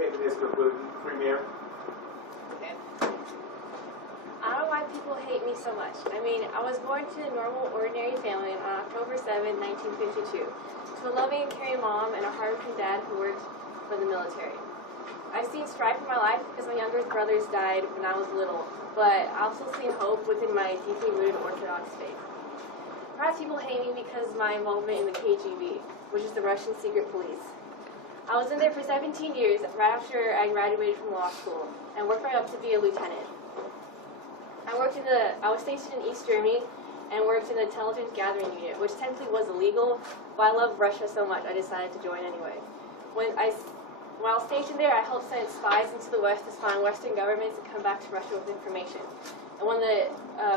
hating Mr. Putin, Premier? Okay. I don't know why people hate me so much. I mean, I was born to a normal, ordinary family on October 7, 1952, to a loving and caring mom and a hardworking dad who worked for the military. I've seen strife in my life because my younger brothers died when I was little, but I've also seen hope within my deeply rooted Orthodox faith. Perhaps people hate me because of my involvement in the KGB, which is the Russian secret police. I was in there for 17 years right after I graduated from law school and worked right up to be a lieutenant. I was stationed in East Germany and worked in the intelligence gathering unit, which technically was illegal, but I love Russia so much I decided to join anyway. When I was stationed there, I helped send spies into the West to spy on Western governments and come back to Russia with information. And when the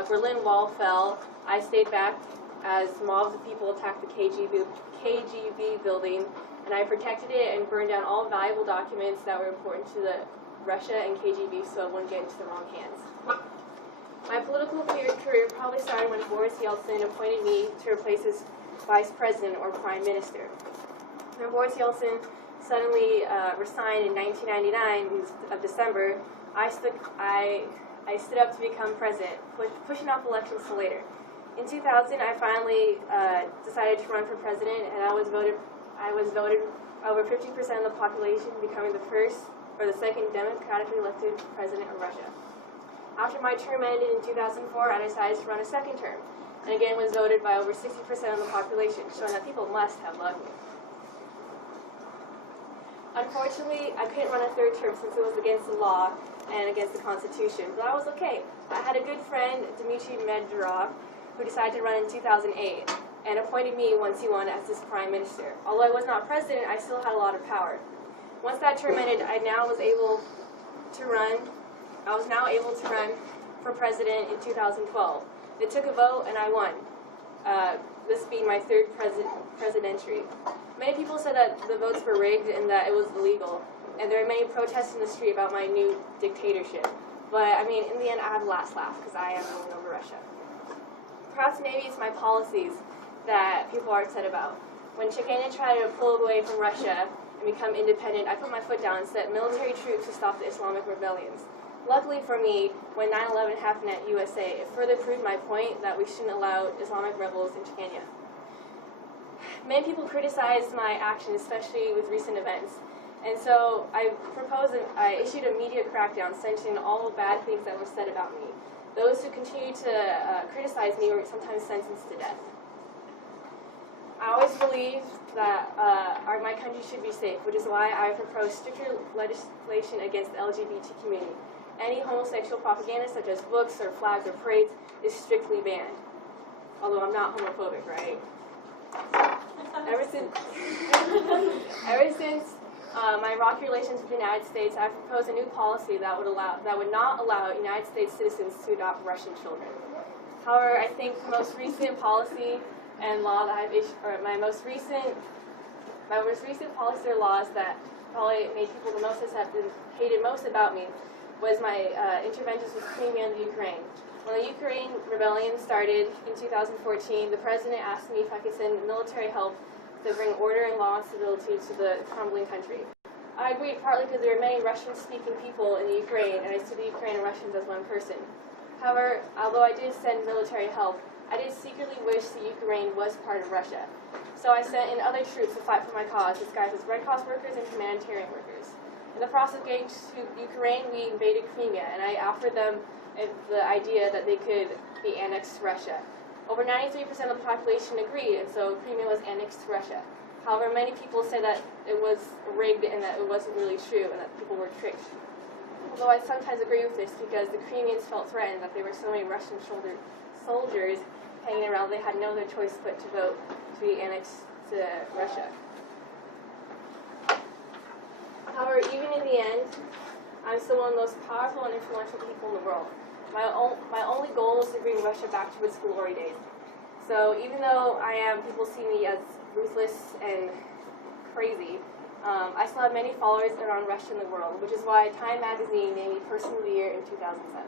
Berlin Wall fell, I stayed back as mobs of people attacked the KGB building, and I protected it and burned down all valuable documents that were important to the Russia and KGB so it wouldn't get into the wrong hands. My political career probably started when Boris Yeltsin appointed me to replace his vice president or prime minister. When Boris Yeltsin suddenly resigned in 1999 of December, I stood up to become president, pushing off elections to later. In 2000, I finally decided to run for president, and I was voted over 50% of the population, becoming the first or the second democratically elected president of Russia. After my term ended in 2004, I decided to run a second term, and again was voted by over 60% of the population, showing that people must have loved me. Unfortunately, I couldn't run a third term since it was against the law and against the Constitution, but I was okay. I had a good friend, Dmitry Medvedev, who decided to run in 2008 and appointed me once he won as his prime minister. Although I was not president, I still had a lot of power. Once that term ended, I was now able to run for president in 2012. It took a vote and I won, this being my third presidency. Many people said that the votes were rigged and that it was illegal, and there were many protests in the street about my new dictatorship. But I mean, in the end, I have the last laugh because I am ruling over Russia. Perhaps maybe it's my policies that people are upset about. When Chechnya tried to pull away from Russia and become independent, I put my foot down and sent military troops to stop the Islamic rebellions. Luckily for me, when 9/11 happened at USA, it further proved my point that we shouldn't allow Islamic rebels in Chechnya. Many people criticized my actions, especially with recent events, and so I issued a media crackdown censoring all the bad things that were said about me. Those who continued to criticize me were sometimes sentenced to death. I always believed that my country should be safe, which is why I proposed stricter legislation against the LGBT community. Any homosexual propaganda, such as books or flags or parades, is strictly banned. Although I'm not homophobic, right? Ever since my rocky relations with the United States, I've proposed a new policy that would not allow United States citizens to adopt Russian children. However, I think the most recent policy and law that I've issued, or my most recent policy or laws that probably made people the most hated most about me was my interventions with Crimea and the Ukraine. When the Ukraine rebellion started in 2014, the president asked me if I could send military help to bring order and law and stability to the crumbling country. I agreed partly because there are many Russian-speaking people in the Ukraine, and I see the Ukrainian and Russians as one person. However, although I did send military help, I did secretly wish the Ukraine was part of Russia. So I sent in other troops to fight for my cause, disguised as Red Cross workers and humanitarian workers. In the process of getting to Ukraine, we invaded Crimea, and I offered them the idea that they could be annexed to Russia. Over 93% of the population agreed, and so Crimea was annexed to Russia. However, many people said that it was rigged and that it wasn't really true and that people were tricked. Although I sometimes agree with this because the Crimeans felt threatened that there were so many Russian soldiers hanging around, they had no other choice but to vote to be annexed to Russia. However, even in the end, I'm still one of the most powerful and influential people in the world. My only goal is to bring Russia back to its glory days. So even though people see me as ruthless and crazy, I still have many followers around Russia in the world, which is why Time magazine named me Person of the Year in 2007.